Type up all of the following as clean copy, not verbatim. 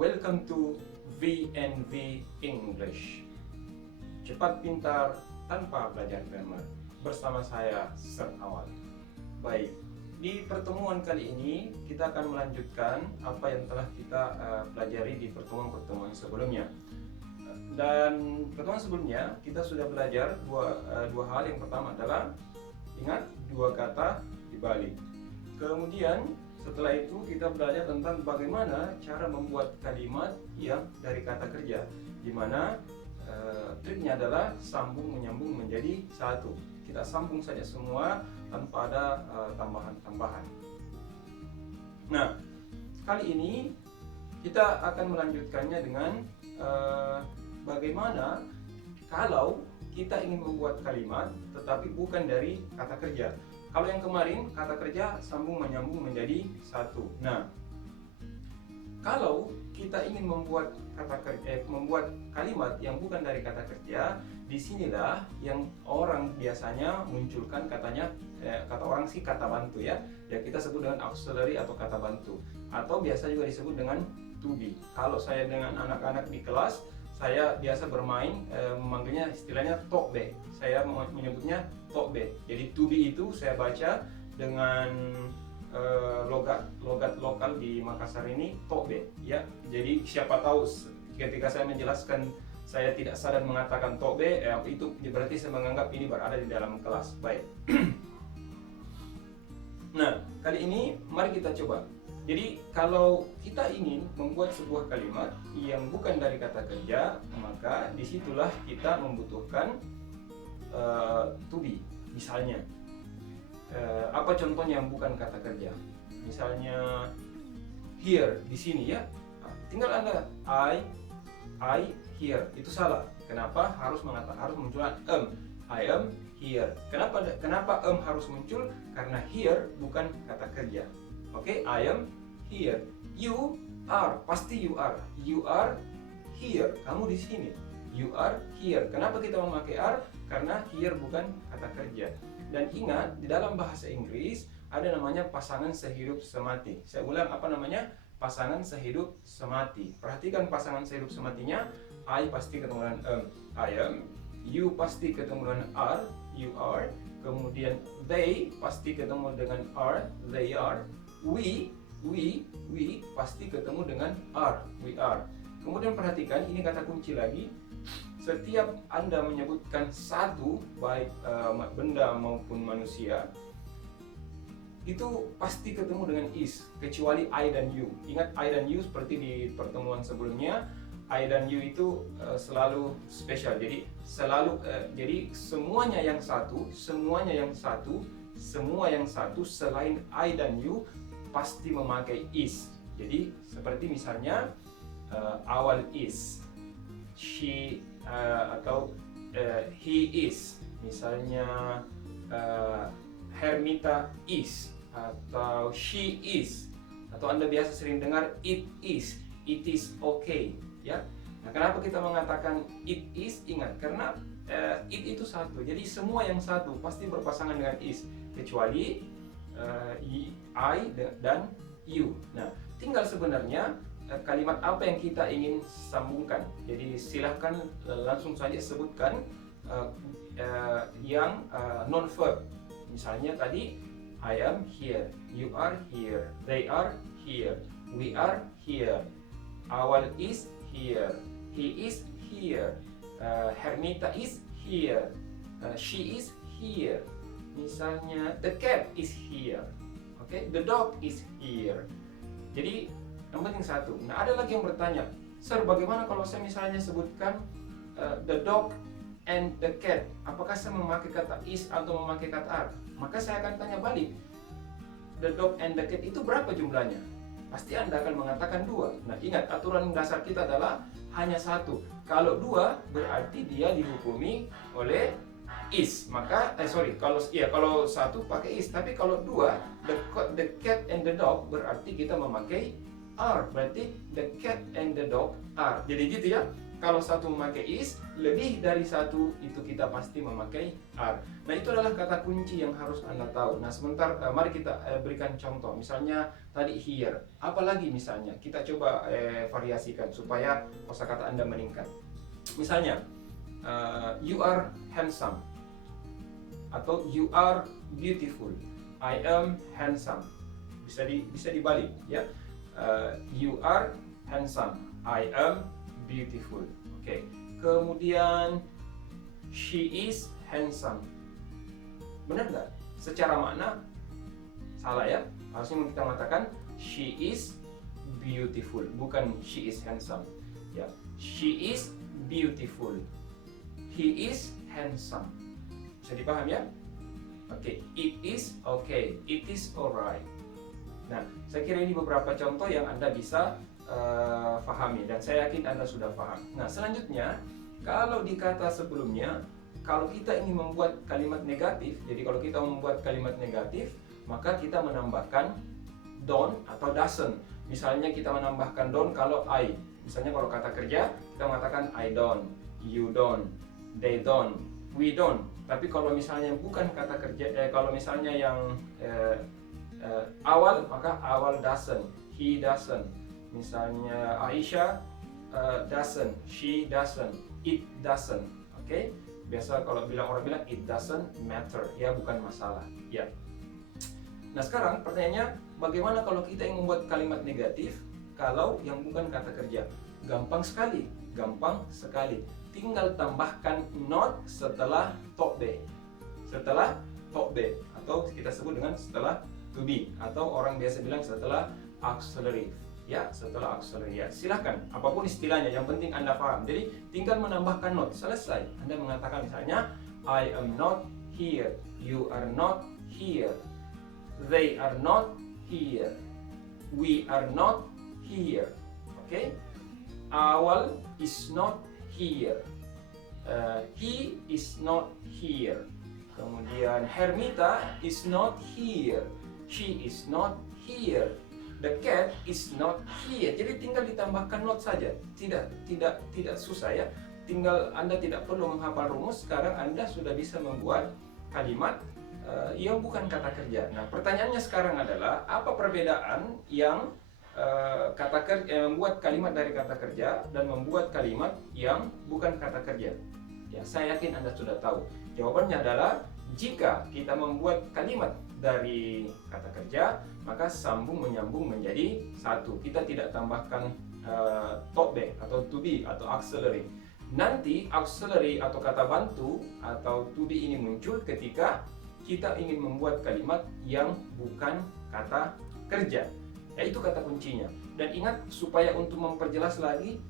Welcome to VNV English. Cepat pintar tanpa belajar grammar. Bersama saya, Sir Awal. Baik, di pertemuan kali ini kita akan melanjutkan apa yang telah kita pelajari di pertemuan-pertemuan sebelumnya. Dan pertemuan sebelumnya kita sudah belajar dua hal. Yang pertama adalah ingat dua kata dibalik. Kemudian setelah itu kita belajar tentang bagaimana cara membuat kalimat yang dari kata kerja, di mana triknya adalah sambung menyambung menjadi satu. Kita sambung saja semua tanpa ada tambahan-tambahan. Nah, kali ini kita akan melanjutkannya dengan bagaimana kalau kita ingin membuat kalimat tetapi bukan dari kata kerja. Kalau yang kemarin kata kerja sambung menyambung menjadi satu. Nah, kalau kita ingin membuat membuat kalimat yang bukan dari kata kerja, disinilah yang orang biasanya munculkan kata orang sih kata bantu ya. Ya kita sebut dengan auxiliary atau kata bantu, atau biasa juga disebut dengan to be. Kalau saya dengan anak-anak di kelas, saya biasa bermain memanggilnya istilahnya tokbe. Saya menyebutnya tokbe. Jadi to be itu saya baca dengan logat lokal di Makassar ini tokbe ya. Jadi siapa tahu ketika saya menjelaskan saya tidak sadar mengatakan tokbe, itu berarti saya menganggap ini berada di dalam kelas. Baik. Nah, kali ini mari kita coba. Jadi kalau kita ingin membuat sebuah kalimat yang bukan dari kata kerja, maka disitulah kita membutuhkan to be. Misalnya, apa contohnya yang bukan kata kerja? Misalnya here di sini ya. Tinggal Anda I here. Itu salah. Kenapa harus munculkan I am here. Kenapa harus muncul? Karena here bukan kata kerja. Oke, I am here. You are, pasti you are. You are here. Kamu di sini. You are here. Kenapa kita memakai are? Karena here bukan kata kerja. Dan ingat, di dalam bahasa Inggris ada namanya pasangan sehidup semati. Saya ulang, apa namanya? Pasangan sehidup semati. Perhatikan pasangan sehidup sematinya. I pasti ketemu dengan I am. You pasti ketemu dengan are, you are. Kemudian they pasti ketemu dengan are, they are. We pasti ketemu dengan are, we are. Kemudian perhatikan, ini kata kunci lagi. Setiap Anda menyebutkan satu, baik benda maupun manusia, itu pasti ketemu dengan is, kecuali I dan you. Ingat I dan you seperti di pertemuan sebelumnya. I dan you itu selalu spesial. Jadi jadi semuanya yang satu selain I dan you pasti memakai is. Jadi seperti misalnya Awal is, she atau he is. Misalnya Hermita is atau she is, atau Anda biasa sering dengar it is okay ya. Nah, kenapa kita mengatakan it is? Ingat, karena it itu satu. Jadi semua yang satu pasti berpasangan dengan is, kecuali I dan you. Nah, tinggal sebenarnya kalimat apa yang kita ingin sambungkan. Jadi silahkan langsung saja sebutkan yang non-verb. Misalnya tadi I am here, you are here, they are here, we are here, Awal is here, he is here, Hermita is here, she is here. Misalnya the cat is here, okay? The dog is here. Jadi yang penting satu. Nah, ada lagi yang bertanya, Sir, bagaimana kalau saya misalnya sebutkan the dog and the cat? Apakah saya memakai kata is atau memakai kata are? Maka saya akan tanya balik, the dog and the cat itu berapa jumlahnya? Pasti Anda akan mengatakan dua. Nah, ingat, aturan dasar kita adalah hanya satu. Kalau dua berarti dia dihukumi oleh is. Maka kalau satu pakai is, tapi kalau dua, the cat and the dog, berarti kita memakai are. Berarti the cat and the dog are. Jadi gitu ya. kalau satu memakai is, lebih dari satu itu kita pasti memakai are. Nah, itu adalah kata kunci yang harus Anda tahu. Nah, sebentar mari kita berikan contoh. Misalnya tadi here, apalagi misalnya kita coba variasikan supaya kosakata Anda meningkat. Misalnya you are handsome atau you are beautiful. I am handsome. Bisa dibalik ya. You are handsome. I am beautiful. Oke. Kemudian she is handsome. Benar nggak? Secara makna salah ya. Harusnya kita mengatakan she is beautiful, bukan she is handsome. Ya. She is beautiful. He is handsome. Bisa dipaham ya? Oke. It is okay. It is alright. Nah, saya kira ini beberapa contoh yang Anda bisa pahami, dan saya yakin Anda sudah paham. Nah, selanjutnya, kalau di kata sebelumnya, kalau kita ingin membuat kalimat negatif, jadi kalau kita membuat kalimat negatif, maka kita menambahkan don't atau doesn't. Misalnya kita menambahkan don't kalau I. Misalnya kalau kata kerja, kita mengatakan I don't, you don't, they don't, we don't. Tapi kalau misalnya bukan kata kerja, kalau misalnya yang awal, maka awal doesn't, he doesn't. Misalnya Aisyah doesn't, she doesn't, it doesn't. Oke? Biasa kalau orang bilang it doesn't matter, ya bukan masalah. Ya. Nah, sekarang pertanyaannya, bagaimana kalau kita ingin membuat kalimat negatif kalau yang bukan kata kerja? Gampang sekali, gampang sekali. Tinggal tambahkan not setelah to be. Setelah to be, atau kita sebut dengan setelah to be, atau orang biasa bilang setelah auxiliary. Ya, setelah auxiliary. Ya, silakan apapun istilahnya, yang penting Anda paham. Jadi tinggal menambahkan not, selesai. Anda mengatakan misalnya I am not here, you are not here, they are not here, we are not here. Oke? Awal is not here, he is not here. Kemudian Hermita is not here, she is not here, the cat is not here. Jadi tinggal ditambahkan not saja. Tidak susah ya. Tinggal Anda tidak perlu menghafal rumus. Sekarang Anda sudah bisa membuat kalimat yang bukan kata kerja. Nah, pertanyaannya sekarang adalah apa perbedaan yang membuat kalimat dari kata kerja dan membuat kalimat yang bukan kata kerja? Ya, saya yakin Anda sudah tahu. Jawabannya adalah jika kita membuat kalimat dari kata kerja, maka sambung menyambung menjadi satu. Kita tidak tambahkan to be atau to be atau auxiliary. Nanti auxiliary atau kata bantu atau to be ini muncul ketika kita ingin membuat kalimat yang bukan kata kerja. Ya, itu kata kuncinya. Dan ingat, supaya untuk memperjelas lagi,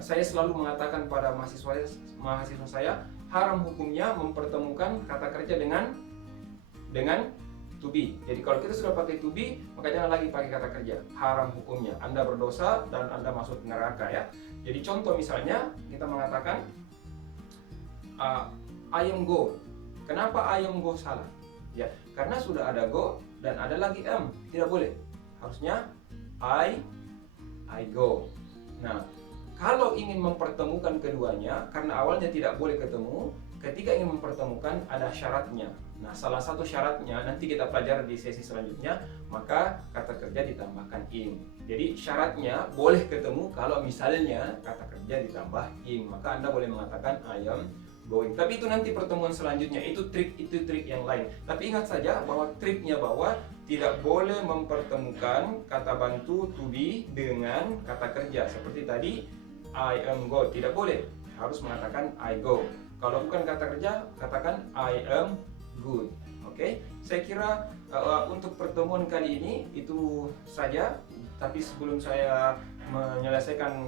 saya selalu mengatakan pada mahasiswa saya, haram hukumnya mempertemukan kata kerja dengan to be. Jadi kalau kita sudah pakai to be, maka jangan lagi pakai kata kerja. Haram hukumnya. Anda berdosa dan Anda masuk neraka ya. Jadi contoh misalnya kita mengatakan I am go. Kenapa I am go salah? Ya, karena sudah ada go dan ada lagi am. Tidak boleh. Harusnya I go. Nah, kalau ingin mempertemukan keduanya, karena awalnya tidak boleh ketemu, ketika ingin mempertemukan ada syaratnya. Nah, salah satu syaratnya nanti kita pelajari di sesi selanjutnya, maka kata kerja ditambahkan in. Jadi syaratnya boleh ketemu kalau misalnya kata kerja ditambah in, maka Anda boleh mengatakan I am going. Tapi itu nanti pertemuan selanjutnya, itu trik yang lain. Tapi ingat saja bahwa triknya bahwa tidak boleh mempertemukan kata bantu to be dengan kata kerja. Seperti tadi I am go, tidak boleh. Harus mengatakan I go. Kalau bukan kata kerja, katakan I am good. Oke, saya kira untuk pertemuan kali ini itu saja. Tapi sebelum saya menyelesaikan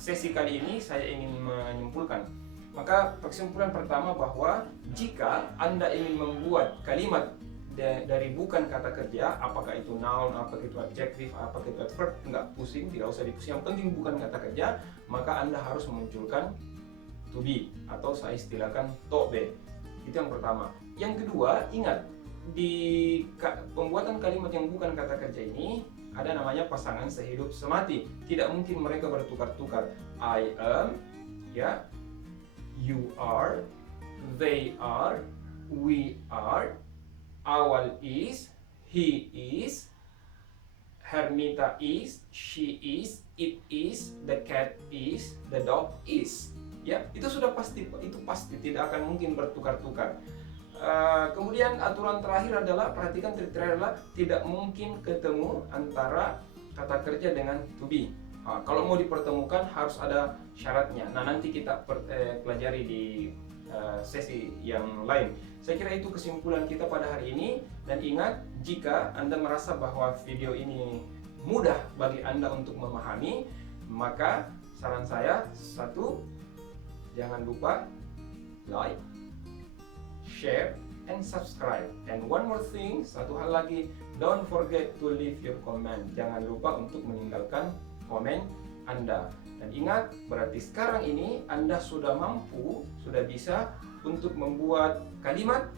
sesi kali ini, saya ingin menyimpulkan. Maka kesimpulan pertama bahwa jika Anda ingin membuat kalimat dari bukan kata kerja, apakah itu noun, apakah itu adjective, apakah itu adverb, nggak pusing, tidak usah dipusing. Yang penting bukan kata kerja, maka Anda harus memunculkan to be atau saya istilahkan to be. Itu yang pertama. Yang kedua, ingat di pembuatan kalimat yang bukan kata kerja ini ada namanya pasangan sehidup semati. Tidak mungkin mereka bertukar-tukar. I am, ya, you are, they are, we are, Awal is, he is, Hermita is, she is, it is, the cat is, the dog is. Ya, itu sudah pasti, itu pasti tidak akan mungkin bertukar-tukar. Kemudian aturan terakhir adalah, perhatikan trik terakhir adalah tidak mungkin ketemu antara kata kerja dengan to be. Kalau mau dipertemukan harus ada syaratnya. Nah, nanti kita pelajari di sesi yang lain. Saya kira itu kesimpulan kita pada hari ini. Dan ingat, jika Anda merasa bahwa video ini mudah bagi Anda untuk memahami, maka saran saya, satu, jangan lupa like, share, and subscribe. And one more thing, satu hal lagi, don't forget to leave your comment. Jangan lupa untuk meninggalkan komen Anda. Dan ingat, berarti sekarang ini Anda sudah mampu, sudah bisa untuk membuat kalimat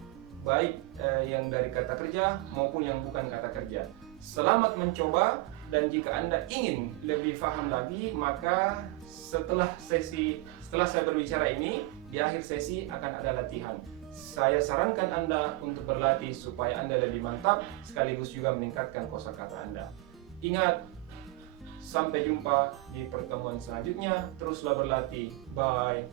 baik yang dari kata kerja maupun yang bukan kata kerja. Selamat mencoba, dan jika Anda ingin lebih paham lagi, maka setelah saya berbicara ini, di akhir sesi akan ada latihan. Saya sarankan Anda untuk berlatih supaya Anda lebih mantap, sekaligus juga meningkatkan kosakata Anda. Ingat, sampai jumpa di pertemuan selanjutnya. Teruslah berlatih. Bye.